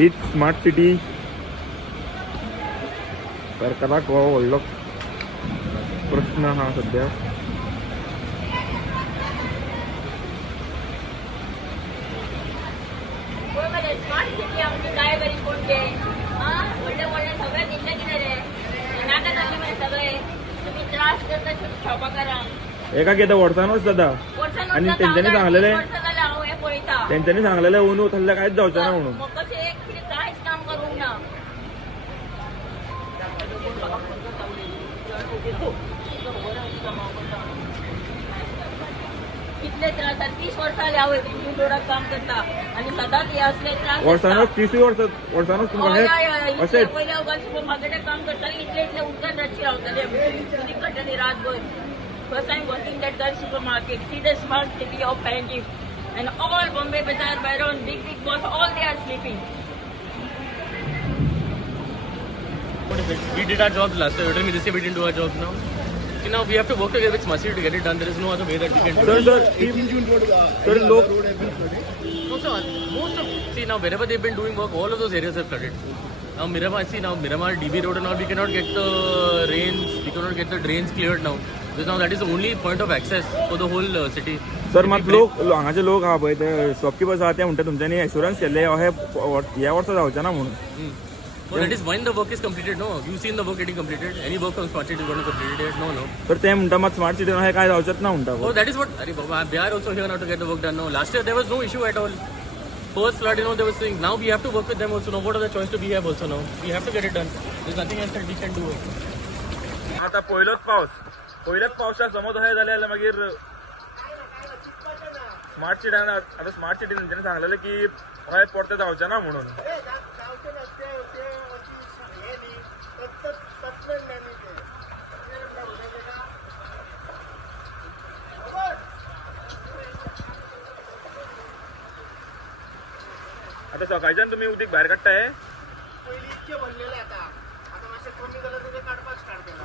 हीच smart city सरकाराक हो व्हडलो प्रश्न हा सध्या. स्मार्ट सिटी आमची काय बरी कोणते व्हडले व्हडले सगळे दिल्ले कितें रे नाटक जाल्ले मरे सगळे तुम्ही त्रास करता शॉपा करा एका कितें वर्सानूच जाता आणि तेंच्यांनी सांगलेले हांव हे पळयता तेंच्यांनी सांगलेले अंदू थल्ले कांयच जावचें ना म्हणून. कशें एक कितें कांयच काम करूंक ना. कितले त्रास 30 वर्सां जाली हांव इंजिन रोडाक काम करता आनी सदांच हे असले त्रास. वर्सानूच 30 वर्सानूच तुमकां हे अशें पयले हांव सुपर मार्केटाक काम करताली इतले इतले उदकान रातची रावताले उदीक काडटाली रातभर. First time working that girl supermarket. See the smart city of Palanquin. And all Bombay Bazaar, Byron, big boss, all they are sleeping. We did our job last year. Tell me this year we didn't do our job now. See, now we have to work together with Smart City to get it done. There is no other way that we can do it. Sir 18 June road, Sir, look- road has been flooded. No, sir. Most of, see, now wherever they've been doing work, all of those areas have flooded. Now Miramar, DB Road and all, we cannot get the rains, we cannot get the drains cleared now. Because now that is the only point of access for the whole city. Sir मात लोक हांगाचे लोक आहा पळय ते shopkeepers आहा ते म्हणटा तुमच्यांनी एश्युरन्स केल्ले हे ह्या वर्सा जावचें ना म्हणून. Well, that is when the work is completed, no? You've seen the work getting completed. Any work from Smart City is going to complete it? No. तर ते म्हणटा मात स्मार्ट सिटीन हे काय जावचेंच ना म्हणटा. Oh, that is what. Arey Baba, they are also here now to get the work done. No, last year there was no issue at all. First flood, there was things. Now we have to work with them also. Now what are the choice to be here also now? We have to get it done. There's nothing else that we can do. आता पहिल्याच पावसाक समज अशें जाल्यार मागीर smart सिटीन आता smart सिटीन तेंच्यांनी सांगलेलें की हय परते जावचें ना म्हणून. आता सकाळच्यान तुम्ही उदीक भायर काडटाय. पयलीं इतके भरलेले आता मातशें कमी जाल्यार ते काडपाक स्टार्ट केला.